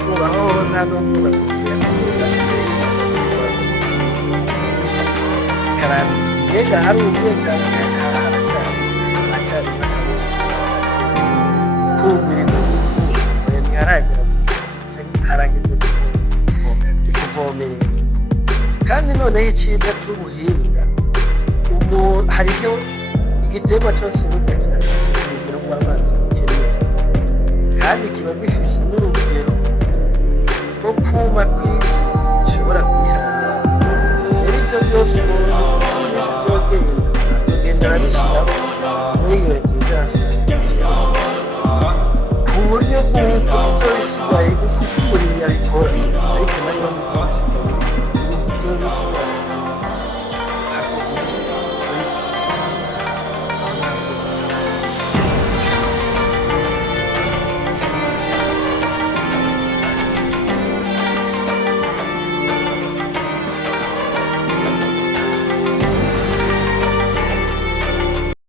kubaho nta n'ubwo kugira karani mbega hari ugiye cyane aracyari kumira ntiharagera harageze kuvomera kandi noneho icyiza cy'ubuhinga hariho igiterwa cyose burya kirafise urugero rw'amazi gikenera kandi kiba gifise n'urugero rwo kuma kw'isi gishobora kwihangana rero ibyo byose umuntu wese azogenda arabishyiraho muri iyo intelligence artificielle ku buryo bw'uko bizobisigaye kuko umurimo yabikora ariko nayo bizobisigaye